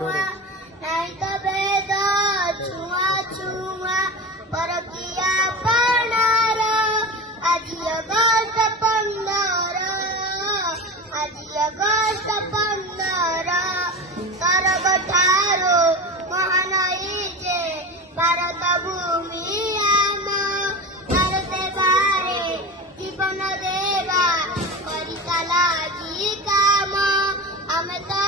छुआ नहीं तो भेद छुआ छुआ पर किया पणार आज अगस्त 15 आज अगस्त 15 सरग ठारो महान जे भारत भूमि आम भारते बारे जीवन देवा करिता लागी काम आमे तो